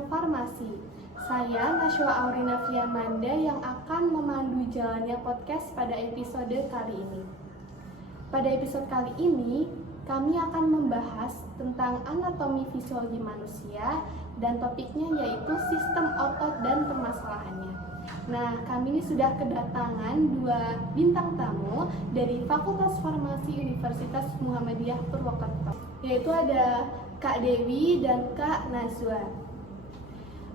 Bincang Farmasi. Saya Nashwa Aurina Friamanda yang akan memandu jalannya podcast pada episode kali ini. Pada episode kali ini, kami akan membahas tentang anatomi fisiologi manusia dan topiknya yaitu sistem otot dan permasalahannya. Nah, kami ini sudah kedatangan dua bintang tamu dari Fakultas Farmasi Universitas Muhammadiyah Purwokerto, yaitu ada Kak Dewi dan Kak Nazwa.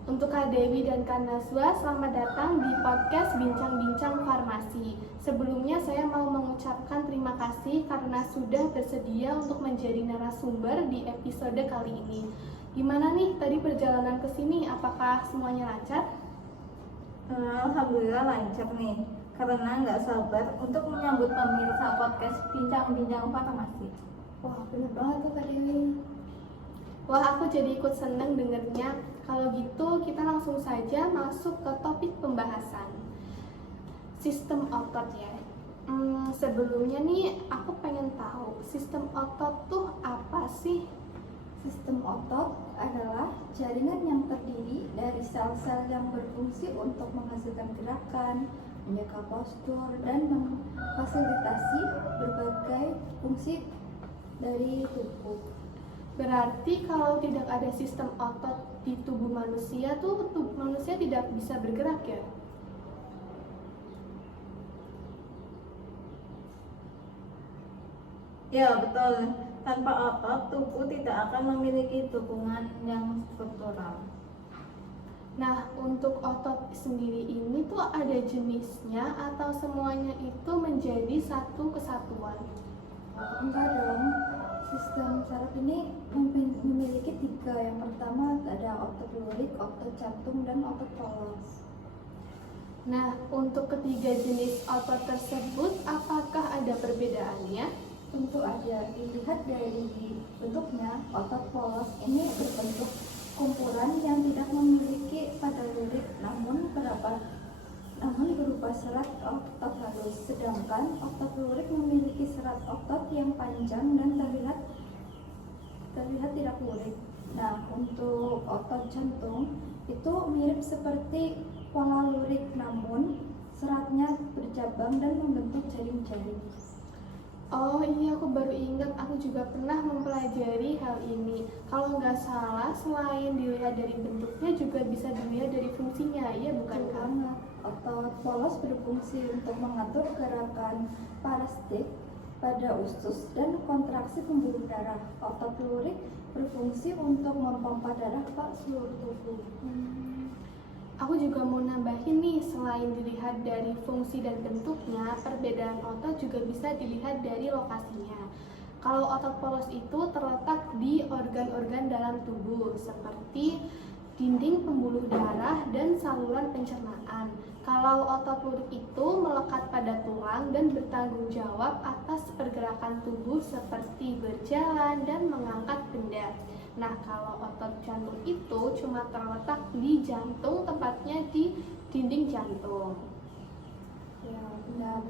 Untuk Kak Dewi dan Kak Nazwa, selamat datang di podcast Bincang-Bincang Farmasi. Sebelumnya saya mau mengucapkan terima kasih karena sudah bersedia untuk menjadi narasumber di episode kali ini. Gimana nih tadi perjalanan ke sini? Apakah semuanya lancar? Alhamdulillah lancar nih, karena nggak sabar untuk menyambut pemirsa podcast Bincang-Bincang Farmasi. Wah, bener banget tuh Kak Dewi. Wah, aku jadi ikut seneng dengernya. Kalau gitu, kita langsung saja masuk ke topik pembahasan. Sistem otot ya. Sebelumnya nih, aku pengen tahu sistem otot tuh apa sih? Sistem otot adalah jaringan yang terdiri dari sel-sel yang berfungsi untuk menghasilkan gerakan, menjaga postur, dan memfasilitasi berbagai fungsi dari tubuh. Berarti kalau tidak ada sistem otot di tubuh manusia tidak bisa bergerak ya? Ya betul, tanpa otot tubuh tidak akan memiliki dukungan yang struktural. Nah, untuk otot sendiri ini tuh ada jenisnya atau semuanya itu menjadi satu kesatuan? Enggak dong. Sistem saraf ini memiliki tiga. Yang pertama ada otot lurik, otot jantung, dan otot polos. Nah, untuk ketiga jenis otot tersebut, apakah ada perbedaannya? Tentu ada. Dilihat dari bentuknya, otot polos ini berbentuk kumpulan yang tidak memiliki pada lurik, namun berupa serat otot halus. Sedangkan otot lurik memiliki serat otot yang panjang dan terlihat tidak lurik. Nah, untuk otot jantung itu mirip seperti pola lurik, namun seratnya bercabang dan membentuk jaring-jaring. Oh iya, aku baru ingat, aku juga pernah mempelajari hal ini. Kalau nggak salah, selain dilihat dari bentuknya juga bisa dilihat dari fungsinya, ya bukan kan? Otot polos berfungsi untuk mengatur gerakan parastik pada usus dan kontraksi pembuluh darah. Otot lurik berfungsi untuk memompa darah ke seluruh tubuh. Aku juga mau nambahin nih, selain dilihat dari fungsi dan bentuknya, perbedaan otot juga bisa dilihat dari lokasinya. Kalau otot polos itu terletak di organ-organ dalam tubuh, seperti dinding pembuluh darah dan saluran pencernaan. Kalau otot lurik itu melekat pada tulang dan bertanggung jawab atas pergerakan tubuh seperti berjalan dan mengangkat benda. Nah, kalau otot jantung itu cuma terletak di jantung, tepatnya di dinding jantung. Ya, benar.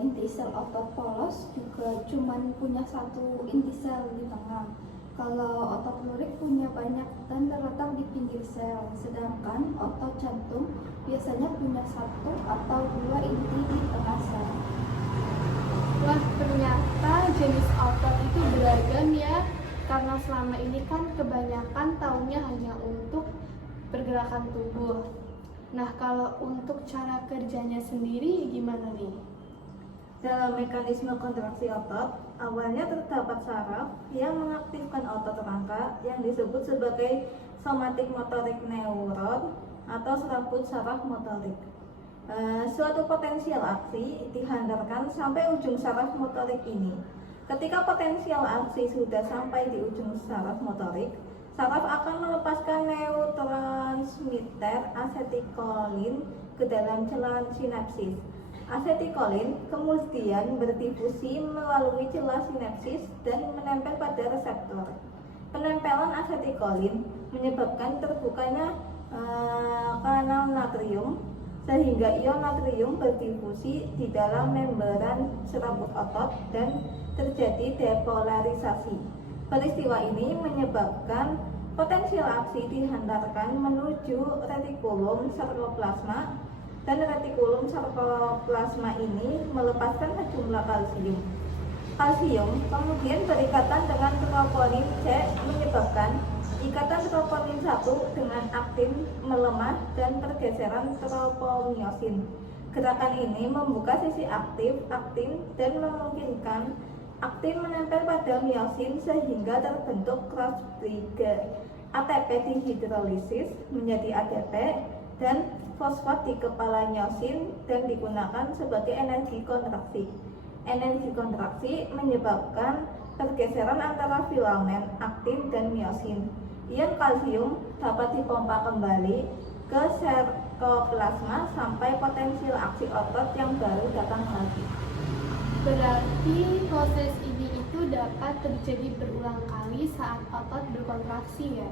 Inti sel otot polos juga cuma punya satu inti sel di tengah. Kalau otot lurik punya banyak dan terletak di pinggir sel, sedangkan otot jantung biasanya punya satu atau dua inti di tengah sel. Wah, ternyata jenis otot itu beragam ya, karena selama ini kan kebanyakan taunya hanya untuk pergerakan tubuh. Nah, kalau untuk cara kerjanya sendiri gimana nih? Dalam mekanisme kontraksi otot, awalnya terdapat saraf yang mengaktifkan otot rangka yang disebut sebagai somatic motorik neuron atau serabut saraf motorik. Suatu potensial aksi dihantarkan sampai ujung saraf motorik ini. Ketika potensial aksi sudah sampai di ujung saraf motorik, saraf akan melepaskan neurotransmitter asetilkolin ke dalam celah sinapsis. Asetilkolin kemudian berdifusi melalui celah sinapsis dan menempel pada reseptor. Penempelan asetilkolin menyebabkan terbukanya kanal natrium, sehingga ion natrium berdifusi di dalam membran serabut otot dan terjadi depolarisasi. Peristiwa ini menyebabkan Potensial aksi dihantarkan menuju retikulum sarkoplasma dan retikulum sarkoplasma ini melepaskan sejumlah kalsium. Kalsium kemudian berikatan dengan troponin C menyebabkan ikatan troponin 1 dengan aktin melemah dan pergeseran tropomiosin. Gerakan ini membuka sisi aktif aktin dan memungkinkan aktin menempel pada miosin sehingga terbentuk cross bridge. ATP dihidrolisis menjadi ADP dan fosfat di kepala miosin dan digunakan sebagai energi kontraksi. Energi kontraksi menyebabkan pergeseran antara filamen aktin dan miosin. Ion kalsium dapat dipompa kembali ke sarkoplasma sampai potensial aksi otot yang baru datang lagi. Berarti proses ini itu dapat terjadi berulang kali saat otot berkontraksi ya?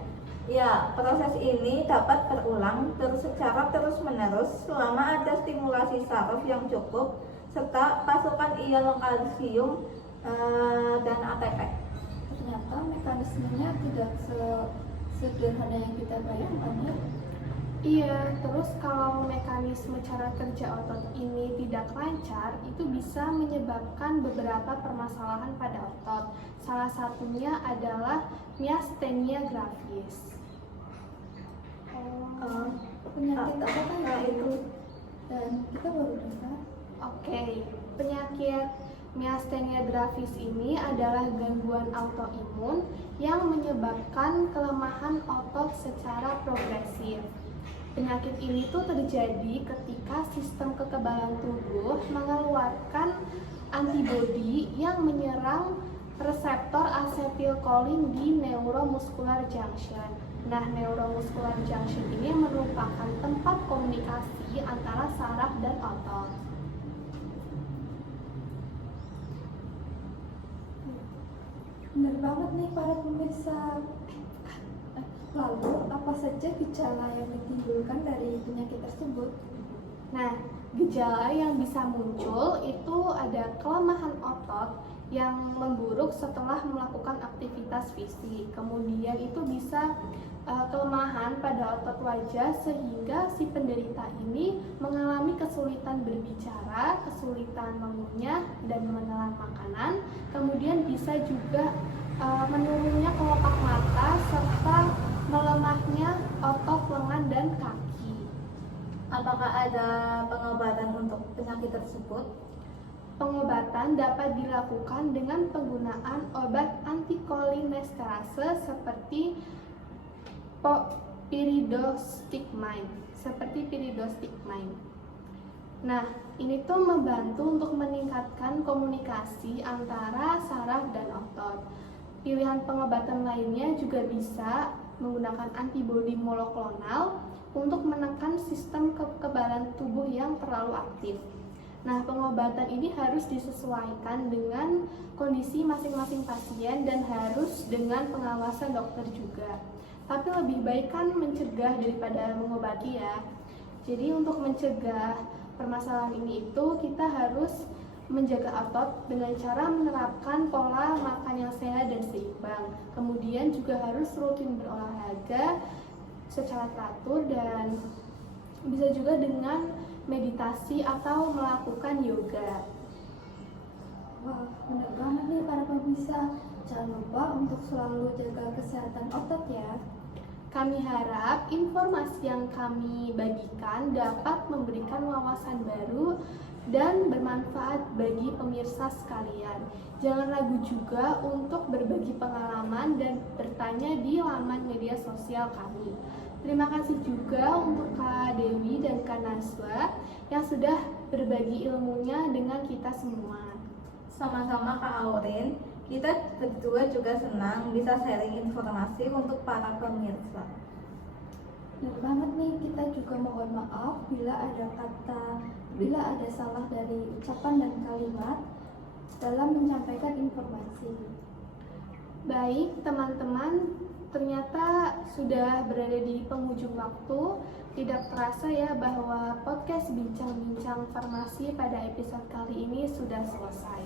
Ya, proses ini dapat berulang secara terus-menerus selama ada stimulasi saraf yang cukup serta pasokan ion kalsium dan ATP. Ternyata mekanismenya tidak sesederhana yang kita bayangkan ya. Iya, terus kalau mekanisme cara kerja otot ini tidak lancar, itu bisa menyebabkan beberapa permasalahan pada otot. Salah satunya adalah miastenia gravis. Penyakit apakah itu? Dan kita baru dengar. Oke, penyakit miastenia gravis ini adalah gangguan autoimun yang menyebabkan kelemahan otot secara progresif. Penyakit ini tuh terjadi ketika sistem kekebalan tubuh mengeluarkan antibodi yang menyerang reseptor asetilkolin di neuromuscular junction. Nah, neuromuscular junction ini merupakan tempat komunikasi antara saraf dan otot. Benar banget nih para pemirsa. Lalu, apa saja gejala yang ditimbulkan dari penyakit tersebut? Nah, gejala yang bisa muncul itu ada kelemahan otot yang memburuk setelah melakukan aktivitas fisik. Kemudian itu bisa kelemahan pada otot wajah sehingga si penderita ini mengalami kesulitan berbicara, kesulitan mengunyah dan menelan makanan. Kemudian bisa juga menurunnya kelopak mata serta melemahnya otot lengan dan kaki. Apakah ada pengobatan untuk penyakit tersebut? Pengobatan dapat dilakukan dengan penggunaan obat antikolinesterase seperti pyridostigmine. Nah, ini tuh membantu untuk meningkatkan komunikasi antara saraf dan otot. Pilihan pengobatan lainnya juga bisa menggunakan antibodi monoklonal untuk menekan sistem kekebalan tubuh yang terlalu aktif. Nah, pengobatan ini harus disesuaikan dengan kondisi masing-masing pasien dan harus dengan pengawasan dokter juga. Tapi lebih baik kan mencegah daripada mengobati ya. Jadi untuk mencegah permasalahan ini itu kita harus menjaga otot dengan cara menerapkan pola makan yang sehat dan seimbang. Kemudian juga harus rutin berolahraga secara teratur dan bisa juga dengan meditasi atau melakukan yoga. Wah, benar banget nih para pemirsa. Jangan lupa untuk selalu jaga kesehatan otot ya. Kami harap informasi yang kami bagikan dapat memberikan wawasan baru dan bermanfaat bagi pemirsa sekalian. Jangan ragu juga untuk berbagi pengalaman dan bertanya di laman media sosial kami. Terima kasih juga untuk Kak Dewi dan Kak Naswa yang sudah berbagi ilmunya dengan kita semua. Sama-sama Kak Aurin, kita berdua juga senang bisa sharing informasi untuk para pemirsa. Benar banget nih, kita juga mohon maaf bila ada salah dari ucapan dan kalimat dalam menyampaikan informasi. Baik teman-teman, ternyata sudah berada di penghujung waktu. Tidak terasa ya bahwa podcast Bincang-Bincang Farmasi pada episode kali ini sudah selesai.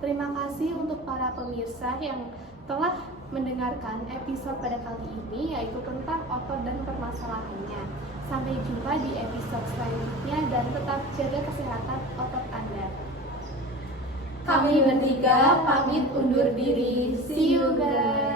Terima kasih untuk para pemirsa yang telah mendengarkan episode pada kali ini, yaitu tentang otot dan permasalahannya. Sampai jumpa di episode selanjutnya dan tetap jaga kesehatan otot Anda. Kami bertiga pamit undur diri. See you guys.